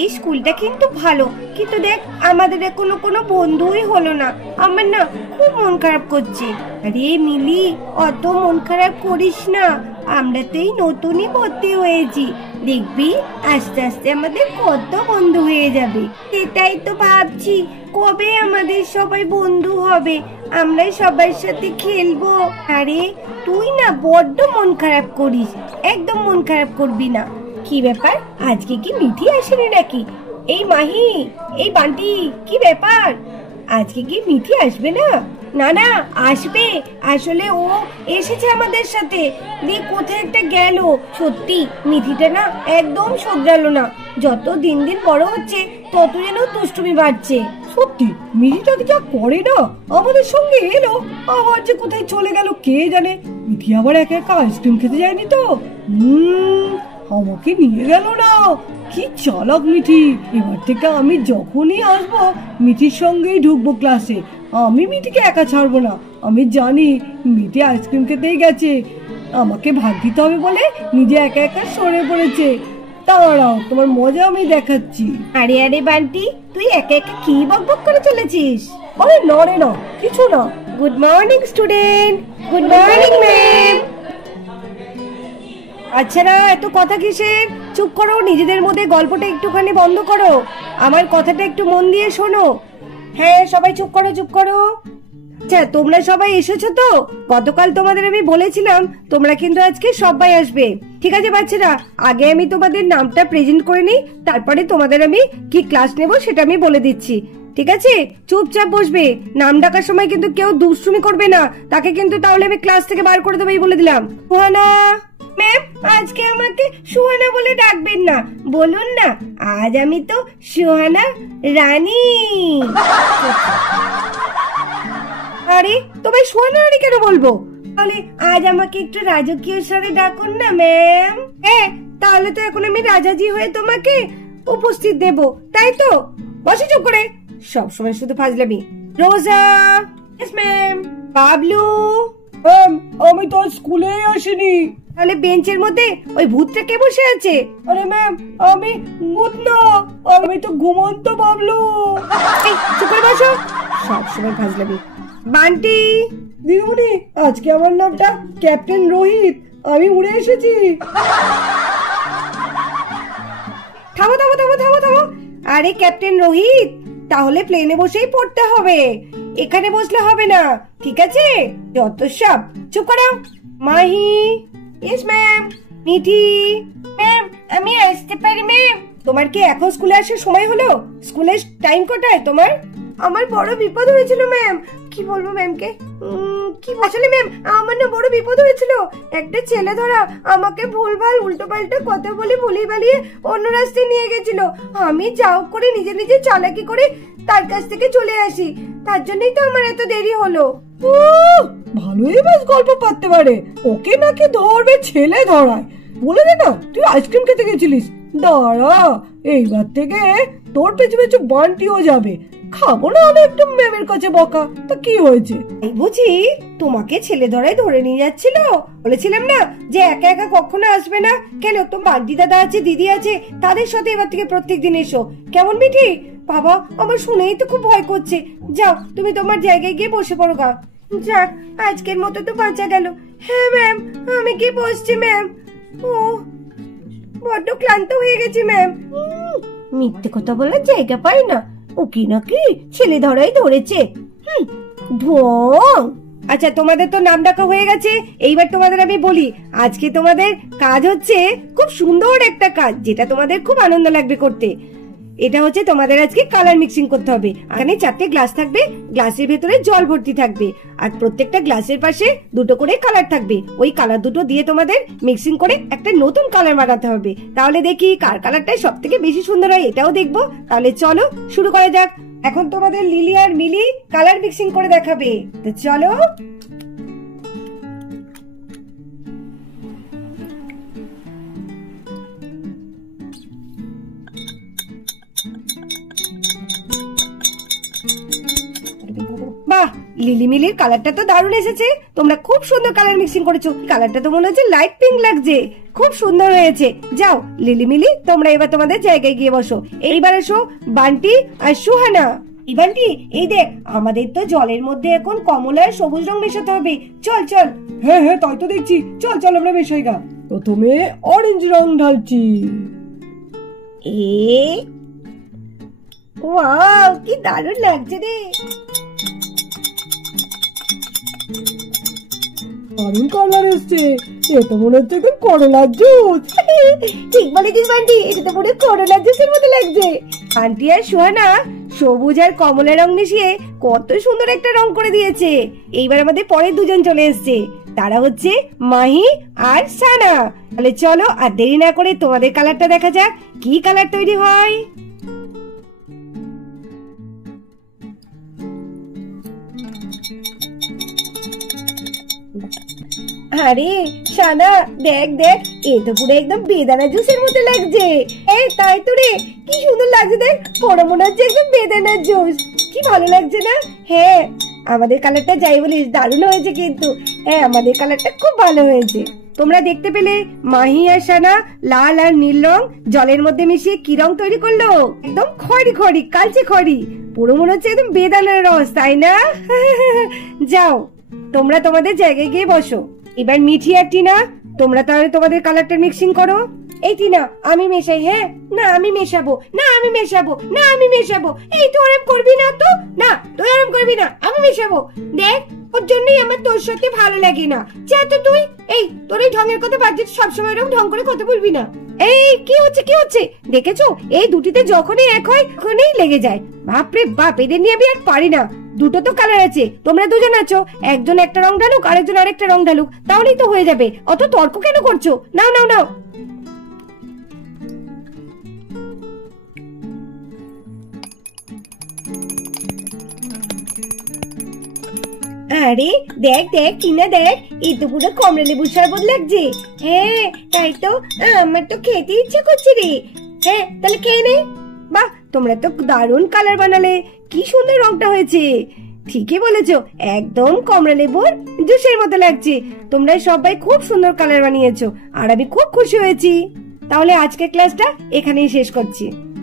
এই স্কুলটা কিন্তু ভালো, কিন্তু দেখ আমাদের এখনো কোনো বন্ধুই হলো না। আমার না খুব মন খারাপ করছে। আরে মিলি, অত মন খারাপ করিস না, আমরা তো এই নতুনই ভর্তি হয়েছি, দেখবি আস্তে আস্তে আমাদের কত বন্ধু হয়ে যাবে। সেটাই তো ভাবছি, কবে আমাদের সবাই বন্ধু হবে, আমরা সবার সাথে খেলবো। আরে তুই না বড্ড মন খারাপ করিস, একদম মন খারাপ করবি না। কি ব্যাপার, আজকে কি মিঠি আসেনি নাকি? এই মাহি, এই বান্টি, কি ব্যাপার, আজকে কি মিঠি আসবে না? না না, আসবে, আসলে ও এসেছে আমাদের সাথে, দিয়ে কোথায় একটা গেল। সত্যি মিঠিটা না একদম শোধরালো না, যত দিন দিন বড় হচ্ছে তত যেন দুষ্টুমি বাড়ছে। সত্যি মিঠিটা যা করে না, আমাদের সঙ্গে এলো আবার যে কোথায় চলে গেল কে জানে। মিঠি আবার একা একা আইসক্রিম খেতে যায়নি তো? আমাকে নিয়ে গেল না। কি চালাক মিঠি। এবার থেকে আমি যখনই আসবো মিঠির সঙ্গেই ঢুকবো ক্লাসে। আমি মিঠিকে একা ছাড়বো না। আমি জানি মিঠি আইসক্রিম খেতেই গেছে, আমাকে ভাগ দিতে হবে বলে নিজে একা একা সরে পড়েছে। দাঁড়াও, তোমার মজা আমি দেখাচ্ছি। আরে আরে বান্টি, তুই একা একা কি বকবক করে চলেছিস? আরে না রে না, কিছু না। Good morning student. Good morning ma'am. আচ্ছা না, এত কথা কিসের? চুপ করো, নিজেদের মধ্যে গল্পটা একটুখানি বন্ধ করো, আমার কথাটা একটু মন দিয়ে শোনো। হ্যাঁ সবাই চুপ করো, চুপ করো। আচ্ছা তোমরা সবাই এসেছো তো? গতকাল তোমাদের আমি বলেছিলাম তোমরা কিন্তু আজকে সবাই আসবে, ঠিক আছে বাচ্চারা? আগে আমি তোমাদের নামটা প্রেজেন্ট করে নিই, তারপরে তোমাদের আমি কি ক্লাস নেব সেটা আমি বলে দিচ্ছি, ঠিক আছে? চুপচাপ বসবে, নাম ডাকার সময় কিন্তু কেউ দুষ্টুমি করবে না, তাকে কিন্তু তাহলে আমি ক্লাস থেকে বার করে দেবো, এই বলে দিলাম। সুহানা ম্যাম, আজকে আমাকে সুহানা বলে ডাকবেন না, বলুন না আজ আমি তো সুহানা রানী। আরে তোমায় সুহানা রানী কেন বলবো? তাহলে আজ আমাকে একটু রাজকীয় স্বরে ডাকুন না ম্যাম। হ্যাঁ, তাহলে তো এখন আমি রাজাজি হয়ে তোমাকে উপস্থিত দেব, তাই তো? বসে চুপ করে, সবসময় শুধু ফাজলামি। রোজা। Yes ma'am. বাবলু। ম্যাম, আমি তো স্কুলে আসিনি। তাহলে বেঞ্চের মধ্যে ওই ভূতটা কে বসে আছে? আরে ম্যাম, আমি ভূত না, আমি তো ঘুমন্ত বাবলু। এই চুপ করে বসো, সবসময় ফাজলামি। বান্টি। দিদিমণি, আজকে আমার নামটা ক্যাপ্টেন রোহিত, আমি উড়ে এসেছি। থামো থামো থামো থামো থামো। আরে ক্যাপ্টেন রোহিত, তাহলে প্লেনে বসেই পড়তে হবে, এখানে বসলে হবে না, ঠিক আছে? যত সব। চুপ করো। Mahi. Yes ma'am. Mithi. Ma'am, আমি আসতে পারি ম্যাম? তোমার কি এখন স্কুলে আসার সময় হলো? স্কুলের টাইম কটায় তোমার? আমার বড় বিপদ হয়েছিল ম্যাম। কি বলবো ম্যামকে? কি আসলে ম্যাম, আমার না বড় বিপদ হয়েছিল। একটা ছেলে ধরা আমাকে ভুলভাল উল্টো পাল্টা কথা বলে ভুলিয়ে বালিয়ে অন্য রাস্তায় নিয়ে গেছিল। আমি যাও করে নিজে নিজে চালাকি করে তার কাছ থেকে চলে আসি, তার জন্যই তো আমার এত দেরি হলো। ভালোই বেশ গল্প পারতে পারে। ওকে নাকি ধরবে ছেলে ধরায়, বলে দে না তুই আইসক্রিম খেতে গেছিলিস। দাঁড়া, এইবার থেকে তোর পেছু পেছু বান্টিও যাবে। খাবো না আমি একটু ম্যামের কাছে বকা, তা কি হয়েছে? এই বুঝি তোমাকে ছেলে ধরায় ধরে নিয়ে যাচ্ছিল? বলেছিলাম না যে একা একা কখনো আসবে না। কেন, তো বান্টি দাদা আছে, দিদি আছে, তাদের সাথে এবার থেকে প্রত্যেকদিন এসো, কেমন মিঠি? বাবা, আমার শুনেই তো খুব ভয় করছে। যাও তুমি তোমার জায়গায় গিয়ে বসে পড়ো গা। যাক, আজকের মতো তো বাঁচা গেল। হ্যাঁ ম্যাম, আমি কি বসছি ম্যাম? ও বড্ড ক্লান্ত হয়ে গেছি ম্যাম। মিথ্যে কথা বলার জায়গা পাই না, ওকে নাকি ছেলে ধরাই ধরেছে। ঢং। আচ্ছা তোমাদের তো নাম ডাকা হয়ে গেছে, এইবার তোমাদের আমি বলি, আজকে তোমাদের কাজ হচ্ছে খুব সুন্দর একটা কাজ, যেটা তোমাদের খুব আনন্দ লাগবে করতে। এটা হচ্ছে তোমাদের আজকে কালার মিক্সিং করতে হবে। এখানে 4টে গ্লাস থাকবে, গ্লাসের ভেতরে জল ভর্তি থাকবে, আর প্রত্যেকটা গ্লাসের পাশে 2টো করে কালার থাকবে। ওই কালার দুটো দিয়ে তোমাদের মিক্সিং করে একটা নতুন কালার বানাতে হবে। তাহলে দেখি কার কালারটাই সব থেকে বেশি সুন্দর হয়, এটাও দেখবো। তাহলে চলো শুরু করা যাক। এখন তোমাদের লিলি আর মিলি কালার মিক্সিং করে দেখাবে, তো চলো। বাহ, লিলিমিলির কালারটা তো দারুণ এসেছে। তোমরা খুব সুন্দর কালার মিক্সিং করেছো। কালারটা তো মনে হচ্ছে লাইট পিঙ্ক লাগছে, খুব সুন্দর হয়েছে। যাও লিলিমিলি, তোমরা এবার তোমাদের জায়গায় গিয়ে বসো। এইবার এসো বান্টি আর সুহানা। বান্টি, এই দেখ, আমাদের তো জলের মধ্যে এখন কমলা আর সবুজ রং মেশাতে হবে। চল চল। হ্যাঁ হ্যাঁ, তাই তো দেখছি। চল চল আমরা মেশাই গা। প্রথমে অরেঞ্জ রং ঢালছি। ওয়াও, কি দারুণ লাগছে রে। দারুণ কালার এসছে। এ তো মনে হচ্ছে এখন করলার জুস। ঠিক বলেছিস বান্টি, এটা তো পুরো করলার জুসের মতো লাগছে। আন্টি আর সুহানা সবুজ আর কমলা রং মিশিয়ে কত সুন্দর একটা রং করে দিয়েছে। এইবার আমাদের পরের দুজন চলে এসছে, তারা হচ্ছে মাহি আর সানা। তাহলে চলো আর দেরি না করে তোমাদের কালারটা দেখা যাক, কি কালার তৈরি হয়। আরে সানা, দেখ দেখ, এ তো পুরো একদম বেদানা জুসের মতো লাগছে। তাই তো রে, কি সুন্দর লাগছে। দেখ, পড়ে মনে হচ্ছে একদম বেদানার জুস। কি ভালো লাগছে না? হ্যাঁ, আমাদের কালারটা যাই বলিস দারুণ হয়েছে কিন্তু। হ্যাঁ, আমাদের কালারটা খুব ভালো হয়েছে। তোমরা দেখতে পেলে মাহি আর সানা লাল আর নীল রং জলের মধ্যে মিশিয়ে কি রং তৈরি করলো? একদম খড়ি খড়ি, কালচে খড়ি। পুরো মনে হচ্ছে একদম বেদানার রস, তাই না? যাও, তোমরা তোমাদের জায়গায় গিয়ে বসো। এবার মিঠি আর টিনা, তোমরা তাহলে তোমাদের কালারটা মিক্সিং করো। এই টিনা, আমি মেশাই। হ্যাঁ, না আমি মেশাবো, না আমি মেশাবো, না আমি মেশাবো। এই তো আরাম করবি না তো, না তুই আরাম করবি না, আমি মেশাবো। দেখ, ওর জন্যই আমার তোর সাথে ভালো লাগে না। যা তো তুই। এই তোর এই ঢঙের কথা বাদ দিয়ে সবসময় এরকম ঢং করে কথা বলবি না। এই কি হচ্ছে কি হচ্ছে দেখেছো? এই দুটিতে যখনই এক হয় তখনই লেগে যায়। বাপরে বাপ, এদের নিয়ে আমি আর পারি না। দুটো তো কালার আছে, তোমরা দুজন আছো, একজন একটা রং ঢালুক, আরেকজন আরেকটা রং ঢালুক, তাহলেই তো হয়ে যাবে। অত তর্ক কেন করছো? নাও নাও নাও। আরে দেখ দেখ টিনা, দেখ, এই তো পুরো কমলা লেবুর শরবত লাগছে। হ্যাঁ তাই তো, আমার তো খেতে ইচ্ছা করছে রে। হ্যাঁ তাহলে খেয়ে নে। বাহ, তোমরা তো দারুণ কালার বানালে, কি সুন্দর রংটা হয়েছে। ঠিকই বলেছো, একদম কমলা লেবুর জুসের মতো লাগছে। তোমরা সবাই খুব সুন্দর কালার বানিয়েছো, আর আমি খুব খুশি হয়েছি। তাহলে আজকের ক্লাসটা এখানেই শেষ করছি।